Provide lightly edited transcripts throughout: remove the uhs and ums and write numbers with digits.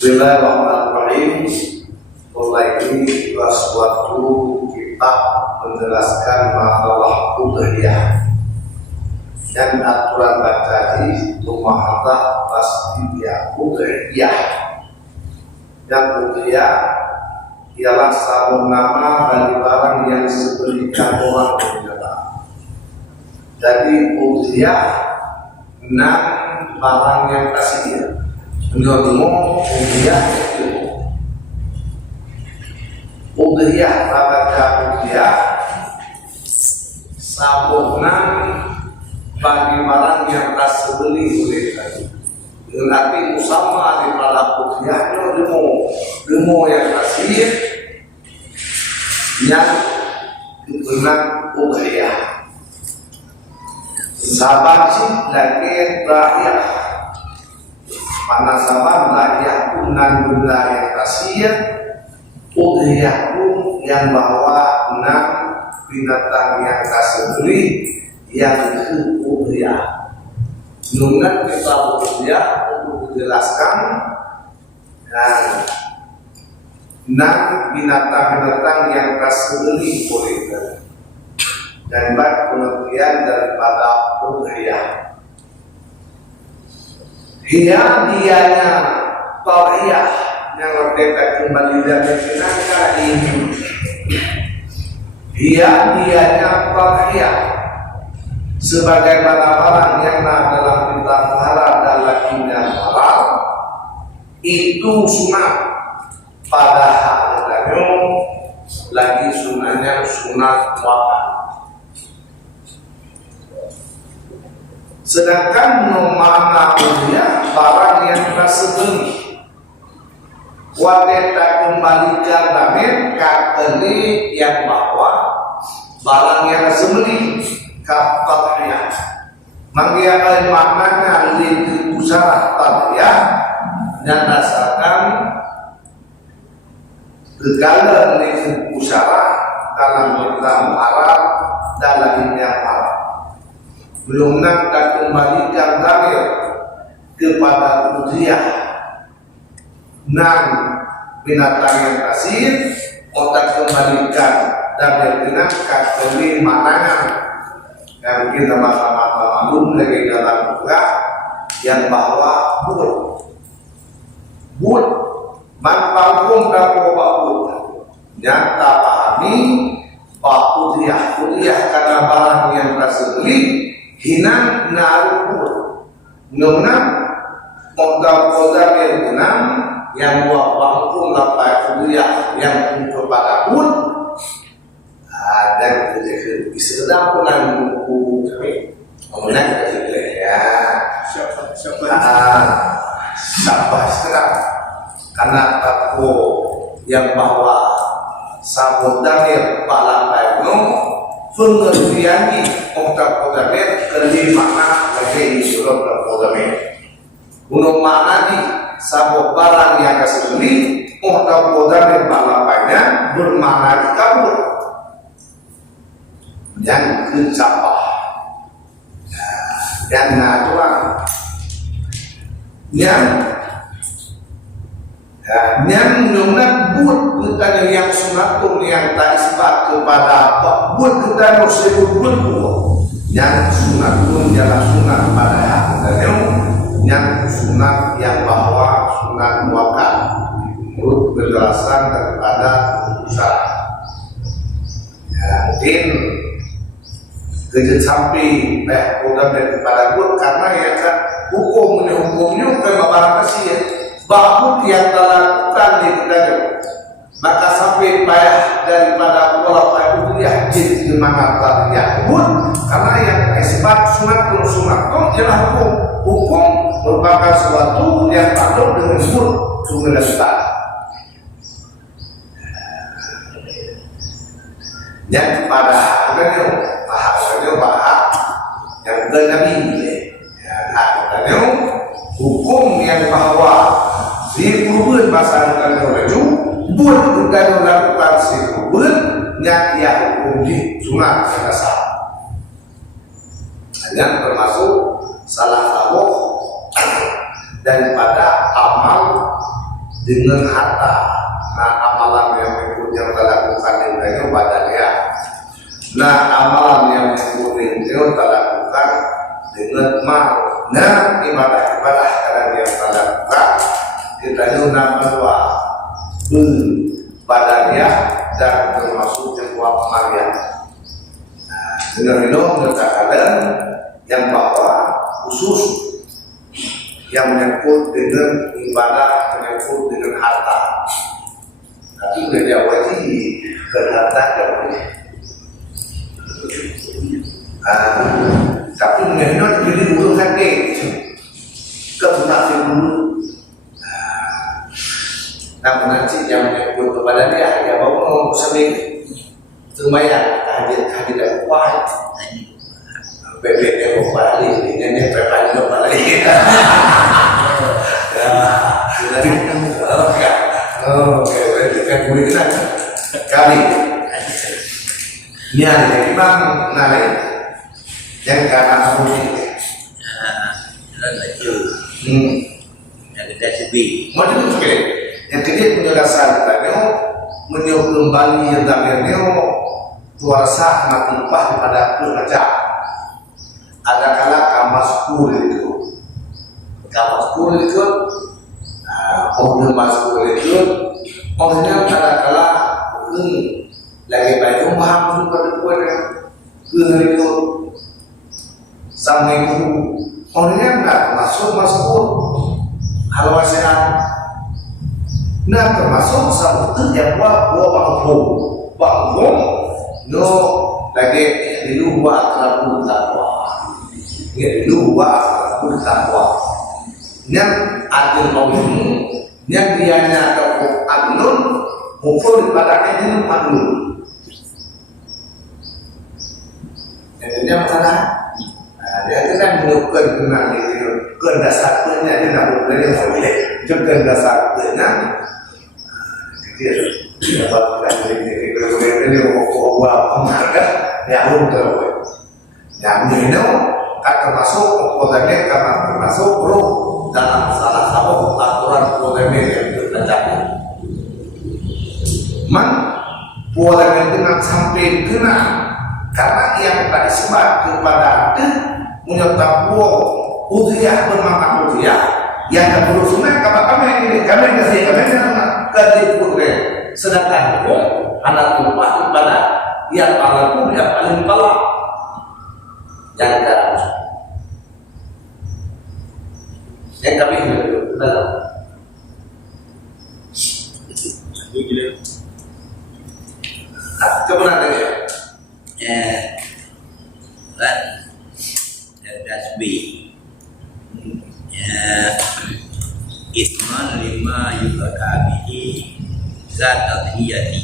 Bismillahirrahmanirrahim. Mulai ini suatu kitab menjelaskan masalah udhiyah dan aturan baca di Tumahatah pasti dia udhiyah. Dan udhiyah ialah sabun nama bagi barang yang seberikan orang berjalan. Jadi udhiyah enam barang yang kasih menurutmu udhiyah itu udhiyah baca udhiyah sabungan bagi barang yang tak sebeli oleh tadi dengan arti usama daripada udhiyah itu demo yang kasih yang digunakan udhiyah sahabat lagi terakhir mana sahabat lahir kunan benda yang kasih udhiyah pun yang bawa enam binatang yang kasebeli yang itu udhiyah. Nungan kita udhiyah untuk dijelaskan dan enam binatang-binatang yang kasebeli oleh dan bab pengertian daripada udhiyah. Dianya tauhiyah yang kita kembali dari sinaka ini. Dianya tauhiyah sebagai barang yang dalam kitab halal dan lakinya halal itu sunat pada hakikatnya lagi sunatnya sunat muakkad. Sedangkan makna udhiyah barang yang tersebeli wanita kembalikan damir kateli yang bawa barang yang tersebeli katanya mengiakan maknanya lebih usara tadiyah dan dasarkan segala lebih usara dalam kitab Arab dalam yang Arab belum nak kembalikan damir kepada udhiyah enam binatang yang kasih otak kembalikan damir dengan kategori maknanya yang kita masa-masa malum lagi dalam juga yang bahwa bud manfaatkan bud nyata pahami bahwa udhiyah karena barang yang tersebeli hinan naruh nona modal yang yang buat bangku lapai udhiyah yang untuk pada pun dan bisa sedang punan buku kami mengenai ya siapa sekarang karena aku yang bawa sabun damir palapai pengertian ini Muqtaqodamir kelimana lagi surat Muqtaqodamir gunung makna di sabuk barang yang kesebeli Muqtaqodamir balapanya bermakna di kabur yang kecapah dan natural yang nunat buat kita yang sunatun yang tak isbat kepada apa buat kita sebut yang sunatun jalan sunat pada kita yang sunat yang bahwa sunat muakkad menurut penjelasan daripada usaha mungkin kejut sampai udah daripada buat karena ya kan hukumnya kan barang kasih bahwa yang dilakukan di negara maka sampai payah daripada pola payah udhiyah jadi mana tadiyah pun karena yang isbat sunat ialah hukum merupakan suatu yang takluk dengan kemudian yang pada bahasanya yang Nabi ya hukum yang bahwa si kurban masalah raju buat kita melakukan si kurban yang ia hukum di sunat selesai dan termasuk salah satu daripada amal dengan harta. Nah, amalan yang kita lakukan itu badannya. Nah, amalan yang itu kita lakukan dengan mal. Nah, ibadah-ibadah yang kita lakukan kita juga bahwa badannya dan termasuk sebuah pemarian. Dengan itu menyatakan yang bahwa khusus yang menyangkut dengan ibadah, menyangkut dengan harta. Tapi beda wajib berharta dan tapi mengenai jadi dulu hati kebenaran dulu. Namun nanti yang menyangkut kepada dia mau sendiri lumayan hadir dan kuat. BBM balik, ini balik. Oke, berarti kan kita kali. Ini ada imam nari yang karena aku ini. Yang kita sebi. Mau itu sekali. Yang kita penjelasan tadi menyuruh kembali yang terakhirnya kuasa mati upah kepada pekerja. Ada kala kamaskur itu orang maskur itu orangnya kala lagi baik paham pada itu sampai itu orangnya nggak masuk kalau sehat nah termasuk satu yang buat bangun no lagi di luar terlalu takwa dua bertakwa yang adil maumu yang dianya atau adilun muful pada adil adil jadinya masalah dia kan menukar dengan itu kedasarnya dia nak boleh boleh kedasar dengan dia dapat dari boleh bawa pengaruh yang untuk yang minum termasuk kodenya karena termasuk roh dalam salah satu aturan kodenya yang terjadi. Kodenya dengan sampai kena karena yang tadi sebab kepada menyertai ujian bermakna ujian yang perlu sunat kami ini kami kasih kediputren sedangkan anak tumpah kepada yang paling pelak yang harus yang kami dalam kebenaran kan dan tasbih isman lima yukakabihi zatahiyati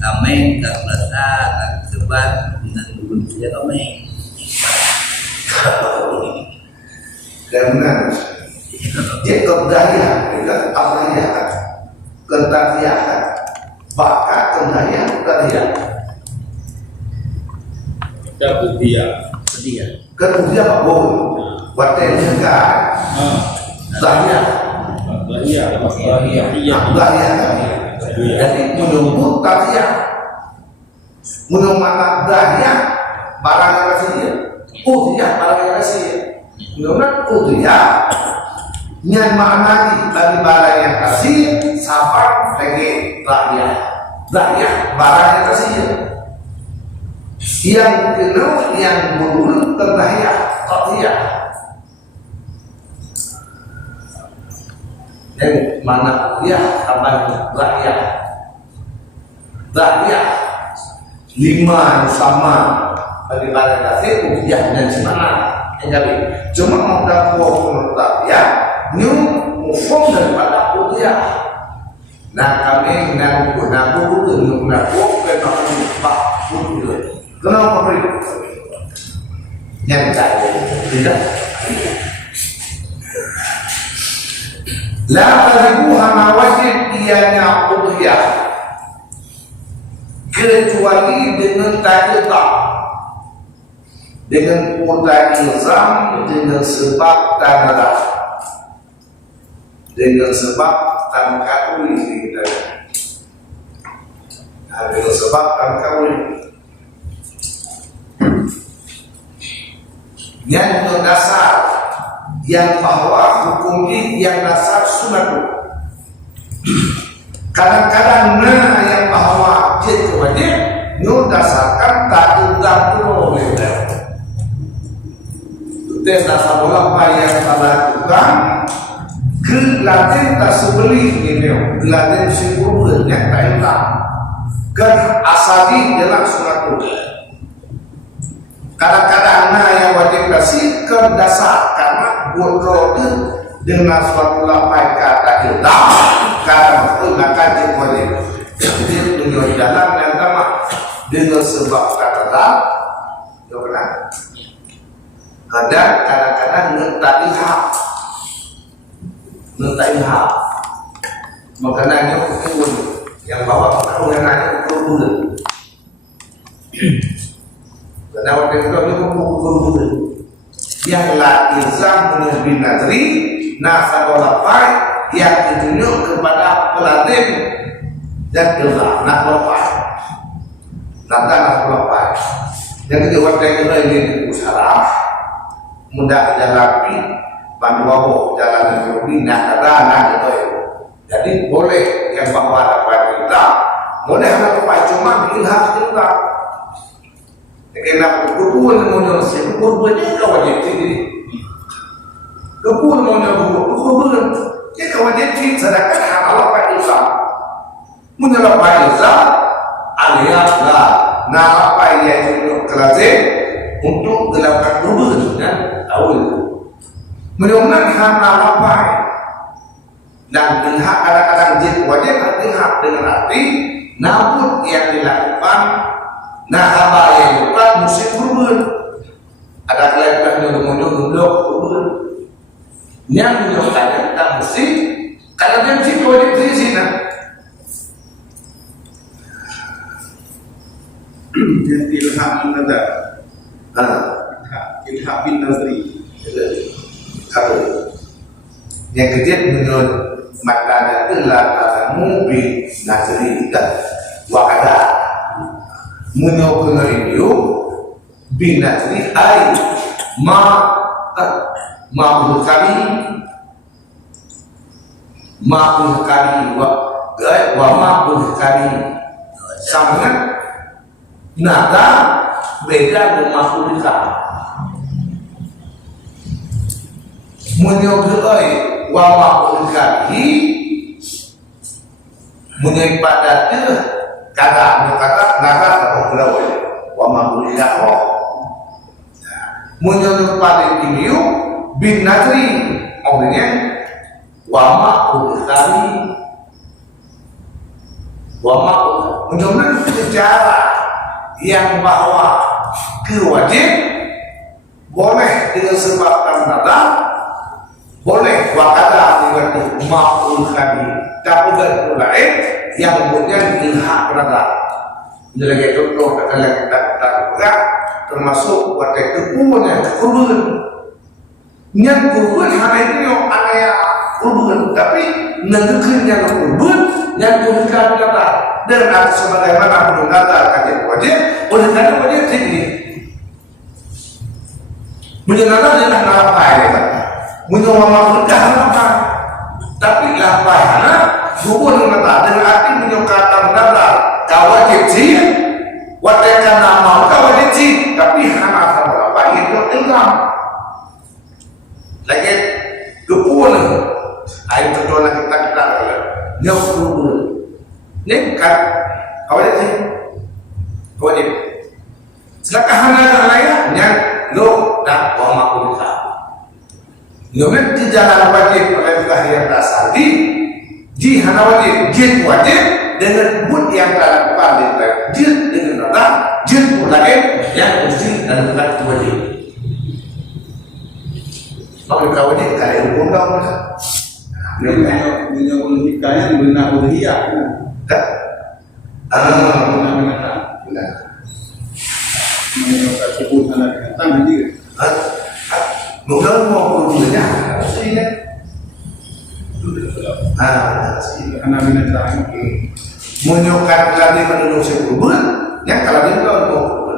kami tak merasa tak sebab dengan belum saja kami karena dia kebudaya ketahian bakat ketahian kemudian apa boleh wadah juga jadi menunggu tahian menunggu dahya barang yang kasih dia barang yang kasih menunggu nyan maknanya bagi barang yang kasih sabar lagi dahya barang yang kasih yang kenal yang menurut terdahya dan mana dia kapan dahya lima sama bagi barang kasih dan semangat yang kami cuma mau dakwah menurut ya new mufum daripada kuliah nah kami ngaku kenapa kenapa beri yang saya tidak la taribuha ma wajib ianya kuliah kecuali dengan tajeta dengan kuda ilzam dengan sebab dan dengan sebab tanpa kawin kita. Dengan sebab tanpa kawin. Yang dasar, yang bahwa hukum ini yang dasar sunat. Kadang-kadang yang bahwa jadi wajib, nur dasarkan tak undang oleh itu dasar bola yang tak lakukan gelatin tak sebeli ini, gelatin sempurna tak undang. Kan asali dalam sunat. Kadang-kadang yang wajib kasih ke dasar karena buat dengan suatu lapai kata hitam karena menggunakan wajib. Jadi tunjuk dalam yang sama dengan sebab kata tak, ada kadang-kadang ngentai hak, makanya ukur yang bawa pengaruhannya ukur. Karena waktu itu ukur yang la ilzam bin nadri nasabolapai yang ditunjuk kepada pelatin dan ilzam nasabolapai yang kedua waktu ini usaha mudah jalani panduawo jalan lebih nakara gitu. Jadi boleh yang bawa dapat kita boleh apa cuma ilham kita. Kenapa kebun mau sih kebun kau wajib sini kebun mau kebun dia kau wajib sini sedangkan halal pak Islam menyelam pak Islam alias lah nama apa yang itu kelazim untuk dilakukan kebun dan tahu itu menyelam nama apa dan ilhak kadang-kadang jadi wajib ilhak dengan arti namun yang dilakukan nah apa yang bukan musim kurban ada kelihatan yang duduk kurban yang menyebutkan tentang musim kalau dia mesti wajib di sini yang ilham menada ilham bin nazri apa yang ketiga menurut maknanya adalah katamu bin nazri dan wakada menyokong itu binatri ay maafkan kami wa maafkan sama nada beda dengan maafkan menyokong wa maafkan menyepada kata naga atau pulau wa mabulilah menurut pada ini bin natri maksudnya wa mabulilah menurut secara yang bahwa kewajib boleh dengan sebab naga boleh wakada mengerti mabulilah tapi dan lain yang kemudian ilhak berada. Ini lagi contoh kata kita termasuk waktu kebun yang kurban. Yang kurban hanya itu yang anaya kurban, tapi negeri yang kurban yang kurban berada. Dan atas sebagaimana berkata kajian wajib, oleh karena wajib tinggi. Menyenangkan dengan apa ini kan? Menyenangkan apa? Tapi apa ya? Hubungan mata dengan arti menyokatan benar kawajib sih wajibkan nama kawajib sih tapi hana sama apa itu ilham lagi hubungan air terjualan kita yang hubungan ini kan kawajib sih kawajib sedangkan hana yang lo dan wama kulita yang di jalan wajib oleh yang dasar di hana wajib, jid wajib dengan bud yang terlalu jid dengan Allah, jid lain yang mesti dan bukan wajib. Maka wajib kalian undang menyokong hikayat benar udhiyah menyokong sebut anak datang hadir bukan mau kurbannya Anak binatang. Munyokan lagi menurut sebulan, yang kalau dia mau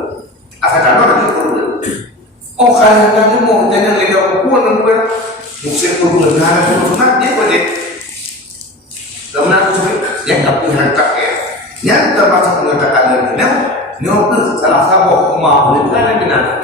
asal kalau lagi kurban. Oh kaya lagi mau jangan lihat kurban kurban, musim kurban karena kurban dia boleh. Karena aku yang tak punya kakek, yang termasuk mengatakan lagi, nyok salah satu mau boleh kan benar.